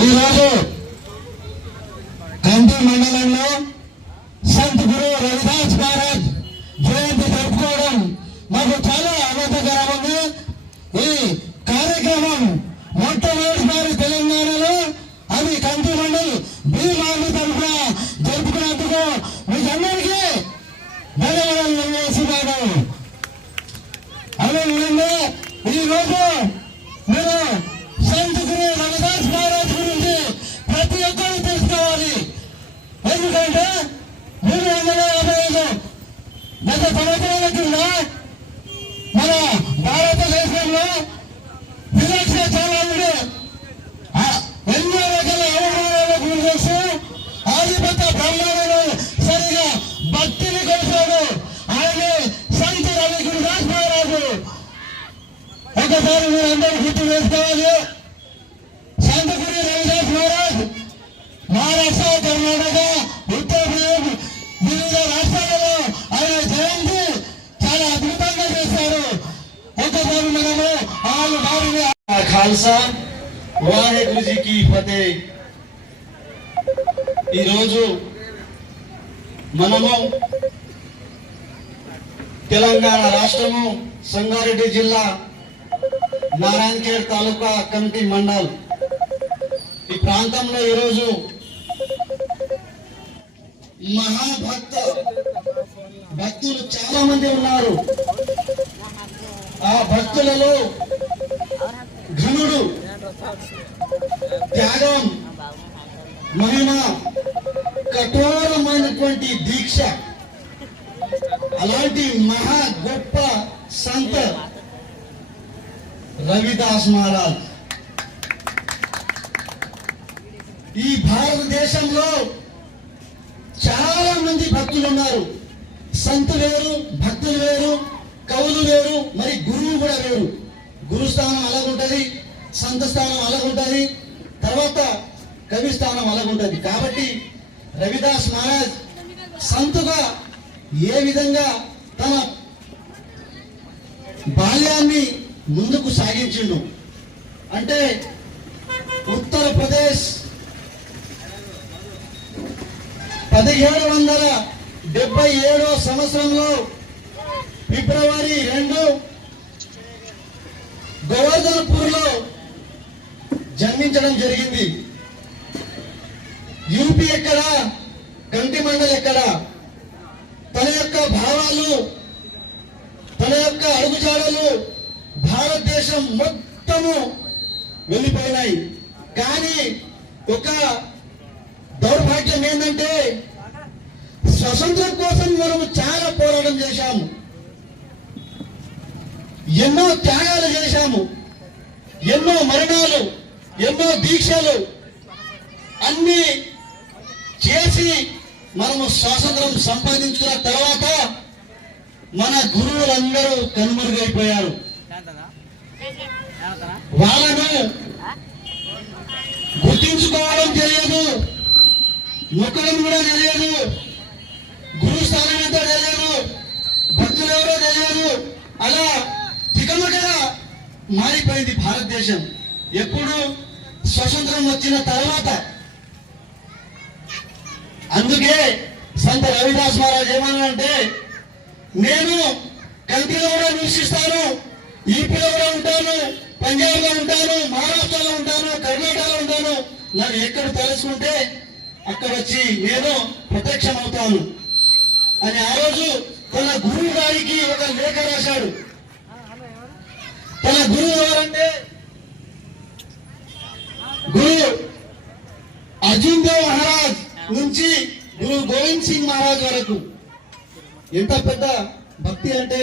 ఈరోజు కంది మండలంలో సంత్ గురు రవిదాస్ మహారాజ్ జయంతి జరుపుకోవడం మాకు చాలా ఆనందకరంగా ఉంది. ఈ కార్యక్రమం మొట్టమొదటిసారి తెలంగాణలో అది కంది మండల్ భీమాలి తరఫున జరుపుకున్నందుకు మీకందరికీ ధన్యవాదాలు తెలియజేస్తున్నాను. అదేవిధంగా ఈరోజు మీరు సంత్ గురు రవిదాస్ మహారాజ్ గురించి ప్రతి ఒక్కరూ తెలుసుకోవాలి. ఎందుకంటే 355 గత సంవత్సరాల కింద మన భారతదేశంలో విలక్ష చాలా ఉండే ఎన్నో రకాల అవమానాలకు గురి చేస్తూ ఆధిపత్య బ్రహ్మాండాలు సరిగా భక్తిని కొలిచాడు ఆయన సంత్ రవి గురుదాస్ మహారాజు. ఒకసారి మీరందరూ గుర్తు వేసుకోవాలి. సంత్ గురు రవిదాస్ మహారాజ్ మహారాష్ట్ర, కర్ణాటక, ఉత్తరప్రదేశ్ వివిధ రాష్ట్రాలలో ఆయన జయంతి చాలా అద్భుతంగా చేశారు. ఒకసారి మనము ఆయన వారిని ఖాల్సా వాహెగురు జీ కి ఫతేహ్. ఈరోజు మనము తెలంగాణ రాష్ట్రము సంగారెడ్డి జిల్లా నారాయణఖేడ్ తాలూకా కమిటీ మండల్ ఈ ప్రాంతంలో ఈరోజు భక్తులు చాలా మంది ఉన్నారు. ఆ భక్తులలో ఘనుడు, త్యాగం, మహిమ, కఠోరమైనటువంటి దీక్ష, అలాంటి మహా గొప్ప సంత రవిదాస్ మహారాజ్. ఈ భారతదేశంలో చాలా మంది భక్తులు ఉన్నారు. సంతు వేరు, భక్తులు వేరు, కవులు వేరు, మరి గురువు కూడా వేరు. గురు స్థానం అలాగుంటది, సంత స్థానం అలాగుంటది, తర్వాత కవి స్థానం అలాగుంటది. కాబట్టి రవిదాస్ మహారాజ్ సంతుగా ఏ విధంగా తన బాల్యాన్ని ముందుకు సాగించిండు అంటే ఉత్తరప్రదేశ్ 1777 సంవత్సరంలో ఫిబ్రవరి 2 గోవర్ధన్పూర్ లో జన్మించడం జరిగింది. యూపీ ఎక్కడ, కంటి మండల్ ఎక్కడ, తన యొక్క భావాలు, తన యొక్క అడుగుజాడలు భారతదేశం మొత్తము వెళ్ళిపోయినాయి. కానీ ఒక దౌర్భాగ్యం ఏంటంటే స్వతంత్రం కోసం మనము చాలా పోరాటం చేశాము, ఎన్నో త్యాగాలు చేశాము, ఎన్నో మరణాలు, ఎన్నో దీక్షలు అన్ని చేసి మనము స్వాతంత్రం సంపాదించుకున్న తర్వాత మన గురువులందరూ కనుమరుగైపోయారు. వాళ్ళను గుర్తించుకోవడం తెలియదు, మొక్కడం కూడా తెలియదు, గురువు స్థానం ఎంతో తెలియదు, భక్తులు ఎవరో తెలియదు. అలా తికమకగా మారిపోయింది భారతదేశం. ఎప్పుడు స్వతంత్రం వచ్చిన తర్వాత. అందుకే సంత రవిదాస్ మహారాజ్ ఏమన్నారంటే, నేను కంటిలో కూడా నివసిస్తాను, ఈపీలో కూడా ఉంటాను, పంజాబ్ లో ఉంటాను, మహారాష్ట్రలో ఉంటాను, కర్ణాటకలో ఉంటాను, నన్ను ఎక్కడ తలుచుకుంటే అక్కడ వచ్చి నేను ప్రత్యక్షం అవుతాను అని ఆ రోజు తన గురువు గారికి ఒక లేఖ రాశాడు. తన గురువు ఎవరంటే గురు అర్జున్ దేవ్ మహారాజ్ నుంచి గురు గోవింద్ సింగ్ మహారాజ్ వరకు. ఎంత పెద్ద భక్తి అంటే